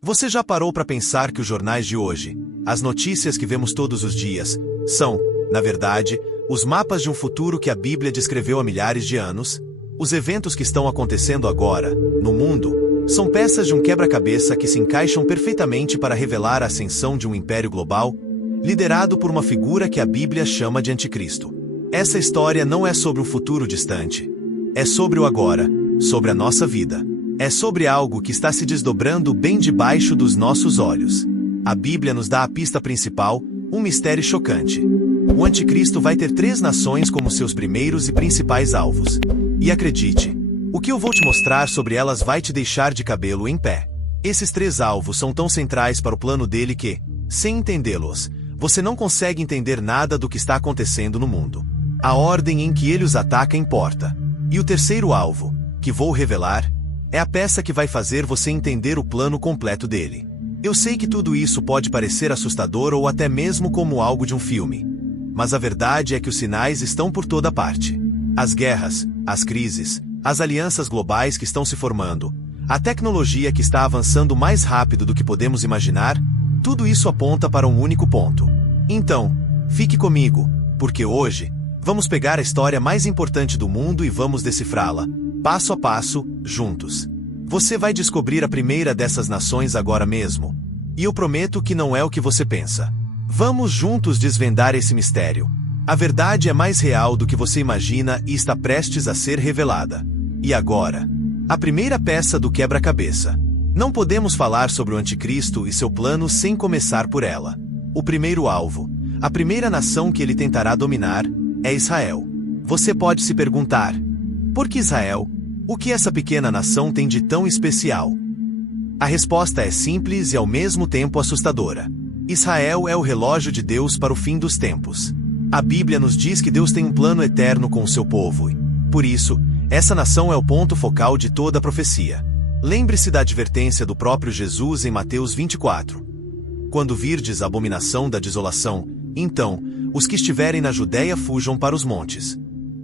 Você já parou para pensar que os jornais de hoje, as notícias que vemos todos os dias, são, na verdade, os mapas de um futuro que a Bíblia descreveu há milhares de anos? Os eventos que estão acontecendo agora, no mundo, são peças de um quebra-cabeça que se encaixam perfeitamente para revelar a ascensão de um império global, liderado por uma figura que a Bíblia chama de Anticristo. Essa história não é sobre um futuro distante. É sobre o agora, sobre a nossa vida. É sobre algo que está se desdobrando bem debaixo dos nossos olhos. A Bíblia nos dá a pista principal, um mistério chocante. O Anticristo vai ter 3 nações como seus primeiros e principais alvos. E acredite, o que eu vou te mostrar sobre elas vai te deixar de cabelo em pé. Esses 3 alvos são tão centrais para o plano dele que, sem entendê-los, você não consegue entender nada do que está acontecendo no mundo. A ordem em que ele os ataca importa. E o terceiro alvo, que vou revelar, é a peça que vai fazer você entender o plano completo dele. Eu sei que tudo isso pode parecer assustador ou até mesmo como algo de um filme. Mas a verdade é que os sinais estão por toda parte. As guerras, as crises, as alianças globais que estão se formando, a tecnologia que está avançando mais rápido do que podemos imaginar, tudo isso aponta para um único ponto. Então, fique comigo, porque hoje, vamos pegar a história mais importante do mundo e vamos decifrá-la, passo a passo, juntos. Você vai descobrir a primeira dessas nações agora mesmo. E eu prometo que não é o que você pensa. Vamos juntos desvendar esse mistério. A verdade é mais real do que você imagina e está prestes a ser revelada. E agora, a primeira peça do quebra-cabeça. Não podemos falar sobre o Anticristo e seu plano sem começar por ela. O primeiro alvo, a primeira nação que ele tentará dominar, é Israel. Você pode se perguntar: por que Israel? O que essa pequena nação tem de tão especial? A resposta é simples e ao mesmo tempo assustadora. Israel é o relógio de Deus para o fim dos tempos. A Bíblia nos diz que Deus tem um plano eterno com o seu povo e, por isso, essa nação é o ponto focal de toda a profecia. Lembre-se da advertência do próprio Jesus em Mateus 24. Quando virdes a abominação da desolação, então, os que estiverem na Judéia fujam para os montes.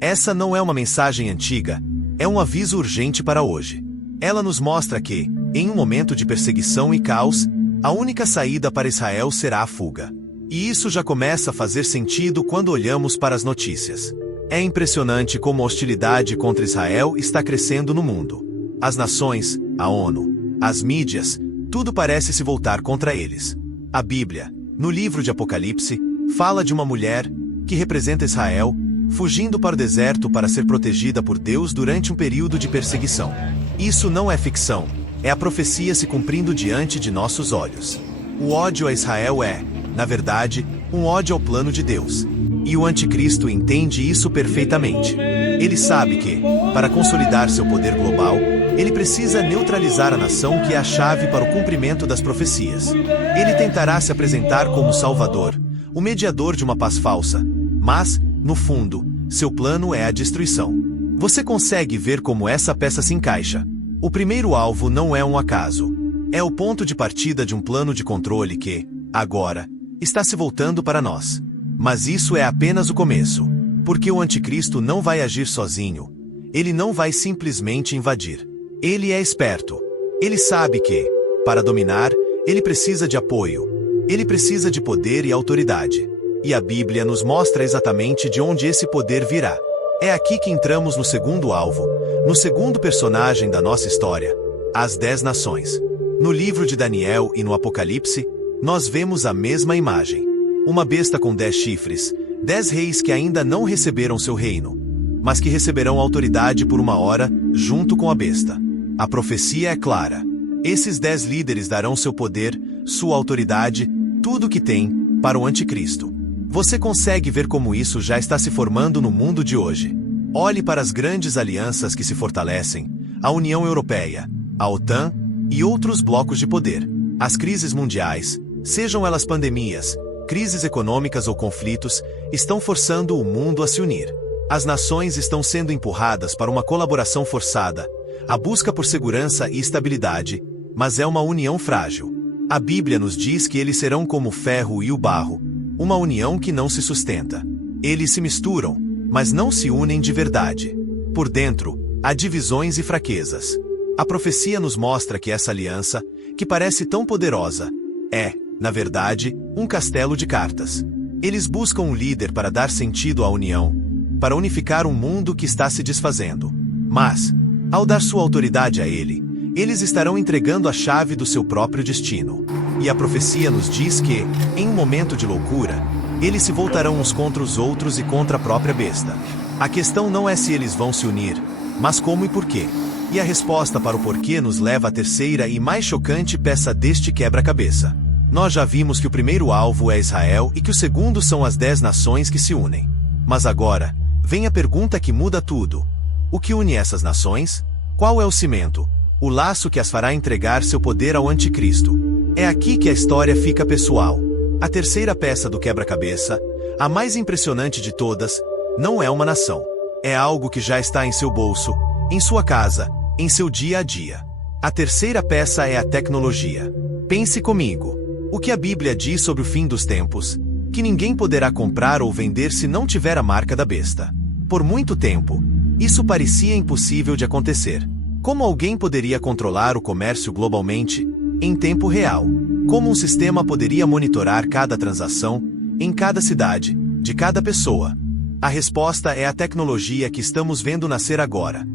Essa não é uma mensagem antiga, é um aviso urgente para hoje. Ela nos mostra que, em um momento de perseguição e caos, a única saída para Israel será a fuga. E isso já começa a fazer sentido quando olhamos para as notícias. É impressionante como a hostilidade contra Israel está crescendo no mundo. As nações, a ONU, as mídias, tudo parece se voltar contra eles. A Bíblia, no livro de Apocalipse, fala de uma mulher, que representa Israel, fugindo para o deserto para ser protegida por Deus durante um período de perseguição. Isso não é ficção, é a profecia se cumprindo diante de nossos olhos. O ódio a Israel é, na verdade, um ódio ao plano de Deus. E o Anticristo entende isso perfeitamente. Ele sabe que, para consolidar seu poder global, ele precisa neutralizar a nação que é a chave para o cumprimento das profecias. Ele tentará se apresentar como Salvador, o mediador de uma paz falsa, mas, no fundo, seu plano é a destruição. Você consegue ver como essa peça se encaixa. O primeiro alvo não é um acaso. É o ponto de partida de um plano de controle que, agora, está se voltando para nós. Mas isso é apenas o começo. Porque o Anticristo não vai agir sozinho. Ele não vai simplesmente invadir. Ele é esperto. Ele sabe que, para dominar, ele precisa de apoio. Ele precisa de poder e autoridade. E a Bíblia nos mostra exatamente de onde esse poder virá. É aqui que entramos no segundo alvo, no segundo personagem da nossa história, as 10 nações. No livro de Daniel e no Apocalipse, nós vemos a mesma imagem. Uma besta com 10 chifres, 10 reis que ainda não receberam seu reino, mas que receberão autoridade por uma hora, junto com a besta. A profecia é clara. Esses 10 líderes darão seu poder, sua autoridade, tudo o que têm, para o Anticristo. Você consegue ver como isso já está se formando no mundo de hoje. Olhe para as grandes alianças que se fortalecem, a União Europeia, a OTAN e outros blocos de poder. As crises mundiais, sejam elas pandemias, crises econômicas ou conflitos, estão forçando o mundo a se unir. As nações estão sendo empurradas para uma colaboração forçada, a busca por segurança e estabilidade, mas é uma união frágil. A Bíblia nos diz que eles serão como o ferro e o barro, uma união que não se sustenta. Eles se misturam, mas não se unem de verdade. Por dentro, há divisões e fraquezas. A profecia nos mostra que essa aliança, que parece tão poderosa, é, na verdade, um castelo de cartas. Eles buscam um líder para dar sentido à união, para unificar um mundo que está se desfazendo. Mas, ao dar sua autoridade a ele, eles estarão entregando a chave do seu próprio destino. E a profecia nos diz que, em um momento de loucura, eles se voltarão uns contra os outros e contra a própria besta. A questão não é se eles vão se unir, mas como e por quê. E a resposta para o porquê nos leva à terceira e mais chocante peça deste quebra-cabeça. Nós já vimos que o primeiro alvo é Israel e que o segundo são as 10 nações que se unem. Mas agora, vem a pergunta que muda tudo. O que une essas nações? Qual é o cimento? O laço que as fará entregar seu poder ao anticristo? É aqui que a história fica pessoal. A terceira peça do quebra-cabeça, a mais impressionante de todas, não é uma nação. É algo que já está em seu bolso, em sua casa, em seu dia a dia. A terceira peça é a tecnologia. Pense comigo. O que a Bíblia diz sobre o fim dos tempos? Que ninguém poderá comprar ou vender se não tiver a marca da besta. Por muito tempo, isso parecia impossível de acontecer. Como alguém poderia controlar o comércio globalmente, em tempo real? Como um sistema poderia monitorar cada transação, em cada cidade, de cada pessoa? A resposta é a tecnologia que estamos vendo nascer agora.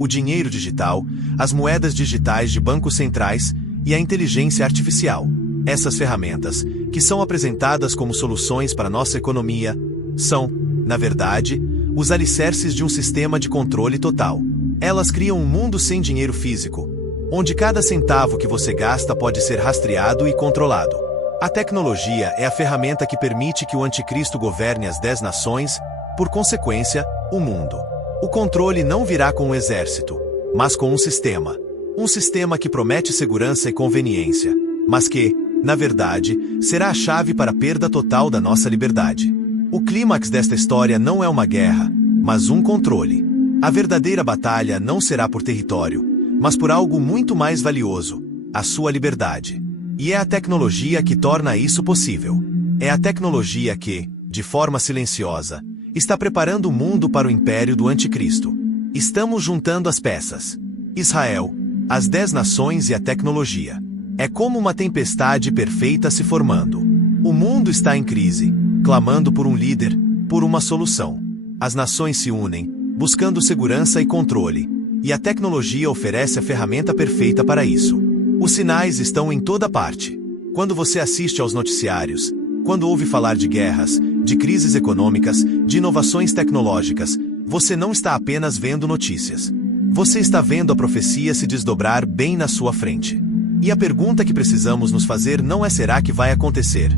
O dinheiro digital, as moedas digitais de bancos centrais e a inteligência artificial. Essas ferramentas, que são apresentadas como soluções para nossa economia, são, na verdade, os alicerces de um sistema de controle total. Elas criam um mundo sem dinheiro físico, onde cada centavo que você gasta pode ser rastreado e controlado. A tecnologia é a ferramenta que permite que o anticristo governe as 10 nações, por consequência, o mundo. O controle não virá com um exército, mas com um sistema. Um sistema que promete segurança e conveniência, mas que, na verdade, será a chave para a perda total da nossa liberdade. O clímax desta história não é uma guerra, mas um controle. A verdadeira batalha não será por território, mas por algo muito mais valioso, a sua liberdade. E é a tecnologia que torna isso possível. É a tecnologia que, de forma silenciosa, está preparando o mundo para o império do anticristo. Estamos juntando as peças. Israel, as 10 nações e a tecnologia. É como uma tempestade perfeita se formando. O mundo está em crise, clamando por um líder, por uma solução. As nações se unem, buscando segurança e controle, e a tecnologia oferece a ferramenta perfeita para isso. Os sinais estão em toda parte. Quando você assiste aos noticiários, quando ouve falar de guerras, de crises econômicas, de inovações tecnológicas, você não está apenas vendo notícias. Você está vendo a profecia se desdobrar bem na sua frente. E a pergunta que precisamos nos fazer não é será que vai acontecer,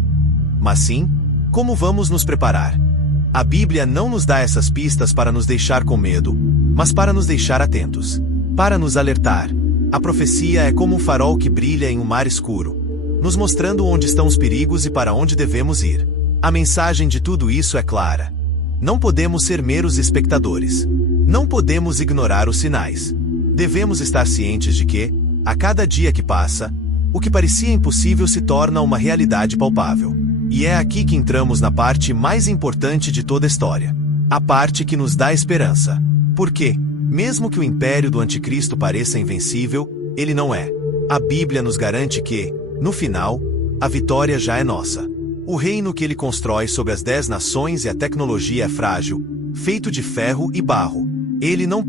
mas sim, como vamos nos preparar? A Bíblia não nos dá essas pistas para nos deixar com medo, mas para nos deixar atentos, para nos alertar. A profecia é como um farol que brilha em um mar escuro, nos mostrando onde estão os perigos e para onde devemos ir. A mensagem de tudo isso é clara. Não podemos ser meros espectadores. Não podemos ignorar os sinais. Devemos estar cientes de que, a cada dia que passa, o que parecia impossível se torna uma realidade palpável. E é aqui que entramos na parte mais importante de toda a história. A parte que nos dá esperança. Porque, mesmo que o império do anticristo pareça invencível, ele não é. A Bíblia nos garante que, no final, a vitória já é nossa. O reino que ele constrói sobre as 10 nações e a tecnologia é frágil, feito de ferro e barro. Ele não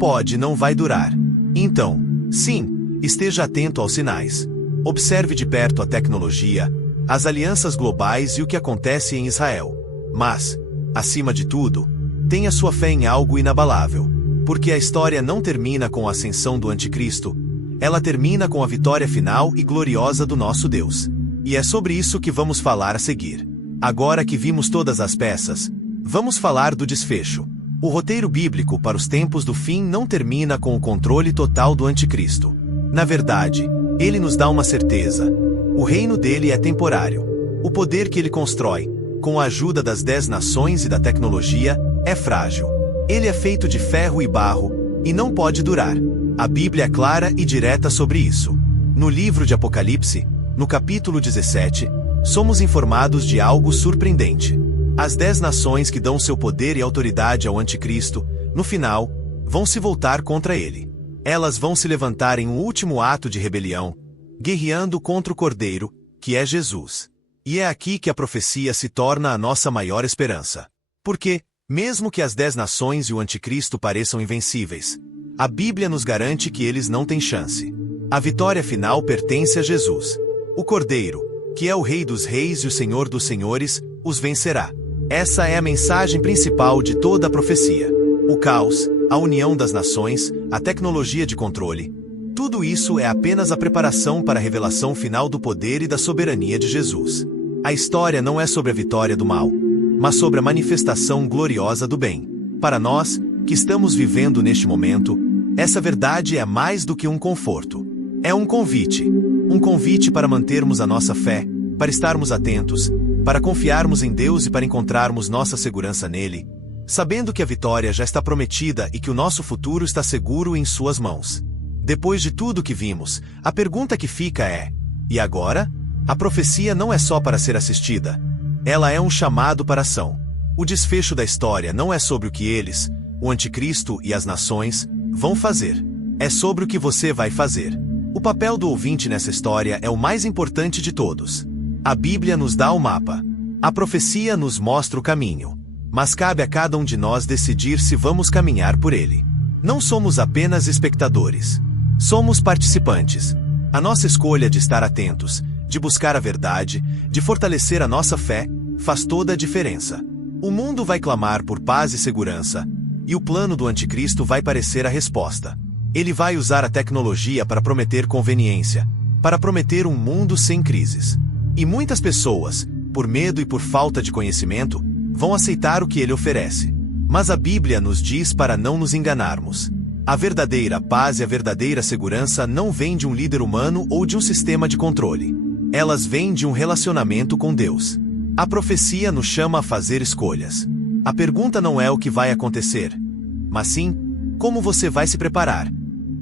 vai durar. Então, sim, esteja atento aos sinais. Observe de perto a tecnologia, as alianças globais e o que acontece em Israel. Mas, acima de tudo, tenha sua fé em algo inabalável. Porque a história não termina com a ascensão do anticristo, ela termina com a vitória final e gloriosa do nosso Deus. E é sobre isso que vamos falar a seguir. Agora que vimos todas as peças, vamos falar do desfecho. O roteiro bíblico para os tempos do fim não termina com o controle total do anticristo. Na verdade, ele nos dá uma certeza. O reino dele é temporário. O poder que ele constrói, com a ajuda das 10 nações e da tecnologia, é frágil. Ele é feito de ferro e barro, e não pode durar. A Bíblia é clara e direta sobre isso. No livro de Apocalipse, no capítulo 17, somos informados de algo surpreendente. As 10 nações que dão seu poder e autoridade ao anticristo, no final, vão se voltar contra ele. Elas vão se levantar em um último ato de rebelião, guerreando contra o Cordeiro, que é Jesus. E é aqui que a profecia se torna a nossa maior esperança. Porque, mesmo que as 10 nações e o anticristo pareçam invencíveis, a Bíblia nos garante que eles não têm chance. A vitória final pertence a Jesus. O Cordeiro, que é o Rei dos Reis e o Senhor dos Senhores, os vencerá. Essa é a mensagem principal de toda a profecia. O caos, a união das nações, a tecnologia de controle, tudo isso é apenas a preparação para a revelação final do poder e da soberania de Jesus. A história não é sobre a vitória do mal, mas sobre a manifestação gloriosa do bem. Para nós, que estamos vivendo neste momento, essa verdade é mais do que um conforto. É um convite para mantermos a nossa fé, para estarmos atentos, para confiarmos em Deus e para encontrarmos nossa segurança nele, sabendo que a vitória já está prometida e que o nosso futuro está seguro em suas mãos. Depois de tudo que vimos, a pergunta que fica é: e agora? A profecia não é só para ser assistida. Ela é um chamado para ação. O desfecho da história não é sobre o que eles, o anticristo e as nações, vão fazer. É sobre o que você vai fazer. O papel do ouvinte nessa história é o mais importante de todos. A Bíblia nos dá o mapa. A profecia nos mostra o caminho. Mas cabe a cada um de nós decidir se vamos caminhar por ele. Não somos apenas espectadores. Somos participantes. A nossa escolha de estar atentos, de buscar a verdade, de fortalecer a nossa fé, faz toda a diferença. O mundo vai clamar por paz e segurança, e o plano do anticristo vai parecer a resposta. Ele vai usar a tecnologia para prometer conveniência, para prometer um mundo sem crises. E muitas pessoas, por medo e por falta de conhecimento, vão aceitar o que ele oferece. Mas a Bíblia nos diz para não nos enganarmos. A verdadeira paz e a verdadeira segurança não vêm de um líder humano ou de um sistema de controle. Elas vêm de um relacionamento com Deus. A profecia nos chama a fazer escolhas. A pergunta não é o que vai acontecer, mas sim, como você vai se preparar.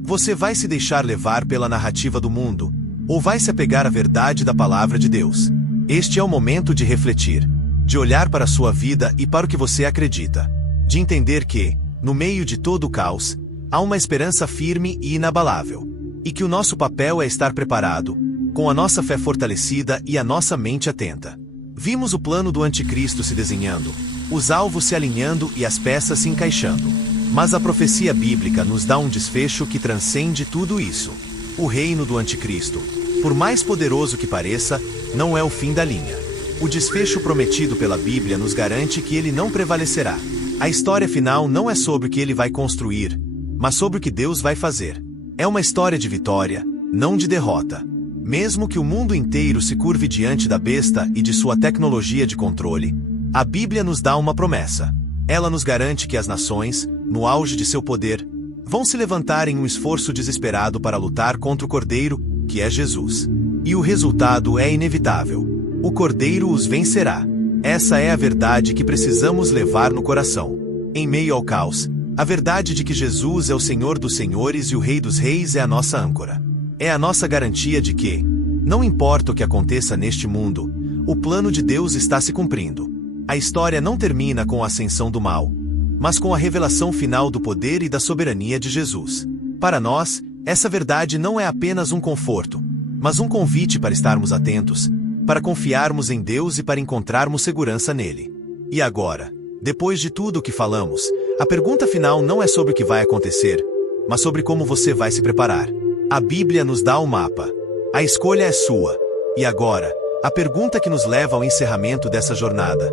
Você vai se deixar levar pela narrativa do mundo, ou vai se apegar à verdade da palavra de Deus? Este é o momento de refletir, de olhar para a sua vida e para o que você acredita, de entender que, no meio de todo o caos, há uma esperança firme e inabalável, e que o nosso papel é estar preparado, com a nossa fé fortalecida e a nossa mente atenta. Vimos o plano do anticristo se desenhando, os alvos se alinhando e as peças se encaixando. Mas a profecia bíblica nos dá um desfecho que transcende tudo isso. O reino do anticristo, por mais poderoso que pareça, não é o fim da linha. O desfecho prometido pela Bíblia nos garante que ele não prevalecerá. A história final não é sobre o que ele vai construir, mas sobre o que Deus vai fazer. É uma história de vitória, não de derrota. Mesmo que o mundo inteiro se curve diante da besta e de sua tecnologia de controle, a Bíblia nos dá uma promessa. Ela nos garante que as nações, no auge de seu poder, vão se levantar em um esforço desesperado para lutar contra o Cordeiro, que é Jesus. E o resultado é inevitável. O Cordeiro os vencerá. Essa é a verdade que precisamos levar no coração. Em meio ao caos, a verdade de que Jesus é o Senhor dos Senhores e o Rei dos Reis é a nossa âncora. É a nossa garantia de que, não importa o que aconteça neste mundo, o plano de Deus está se cumprindo. A história não termina com a ascensão do mal, mas com a revelação final do poder e da soberania de Jesus. Para nós, essa verdade não é apenas um conforto, mas um convite para estarmos atentos, para confiarmos em Deus e para encontrarmos segurança nele. E agora, depois de tudo o que falamos, a pergunta final não é sobre o que vai acontecer, mas sobre como você vai se preparar. A Bíblia nos dá um mapa. A escolha é sua. E agora, a pergunta que nos leva ao encerramento dessa jornada: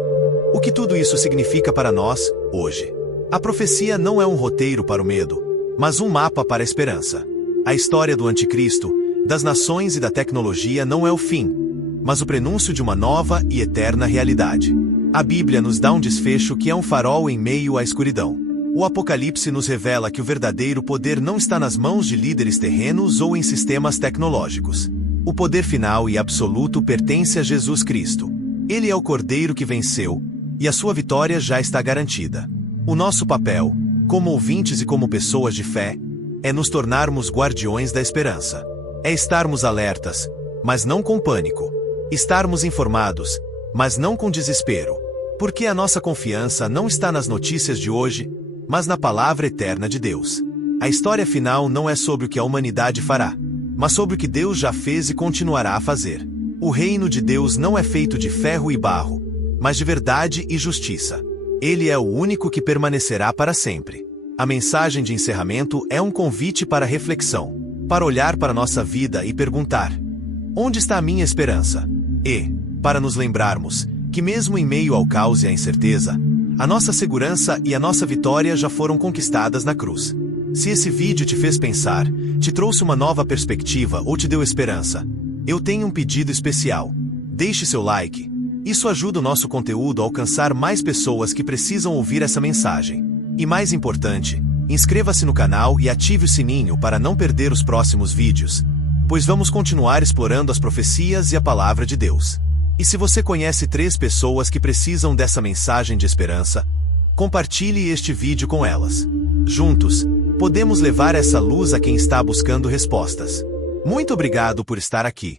o que tudo isso significa para nós, hoje? A profecia não é um roteiro para o medo, mas um mapa para a esperança. A história do anticristo, das nações e da tecnologia não é o fim, mas o prenúncio de uma nova e eterna realidade. A Bíblia nos dá um desfecho que é um farol em meio à escuridão. O Apocalipse nos revela que o verdadeiro poder não está nas mãos de líderes terrenos ou em sistemas tecnológicos. O poder final e absoluto pertence a Jesus Cristo. Ele é o Cordeiro que venceu, e a sua vitória já está garantida. O nosso papel, como ouvintes e como pessoas de fé, é nos tornarmos guardiões da esperança. É estarmos alertas, mas não com pânico. Estarmos informados, mas não com desespero. Porque a nossa confiança não está nas notícias de hoje, mas na palavra eterna de Deus. A história final não é sobre o que a humanidade fará, mas sobre o que Deus já fez e continuará a fazer. O reino de Deus não é feito de ferro e barro, mas de verdade e justiça. Ele é o único que permanecerá para sempre. A mensagem de encerramento é um convite para reflexão, para olhar para nossa vida e perguntar: onde está a minha esperança? E, para nos lembrarmos que mesmo em meio ao caos e à incerteza, a nossa segurança e a nossa vitória já foram conquistadas na cruz. Se esse vídeo te fez pensar, te trouxe uma nova perspectiva ou te deu esperança, eu tenho um pedido especial. Deixe seu like. Isso ajuda o nosso conteúdo a alcançar mais pessoas que precisam ouvir essa mensagem. E mais importante, inscreva-se no canal e ative o sininho para não perder os próximos vídeos, pois vamos continuar explorando as profecias e a palavra de Deus. E se você conhece 3 pessoas que precisam dessa mensagem de esperança, compartilhe este vídeo com elas. Juntos, podemos levar essa luz a quem está buscando respostas. Muito obrigado por estar aqui.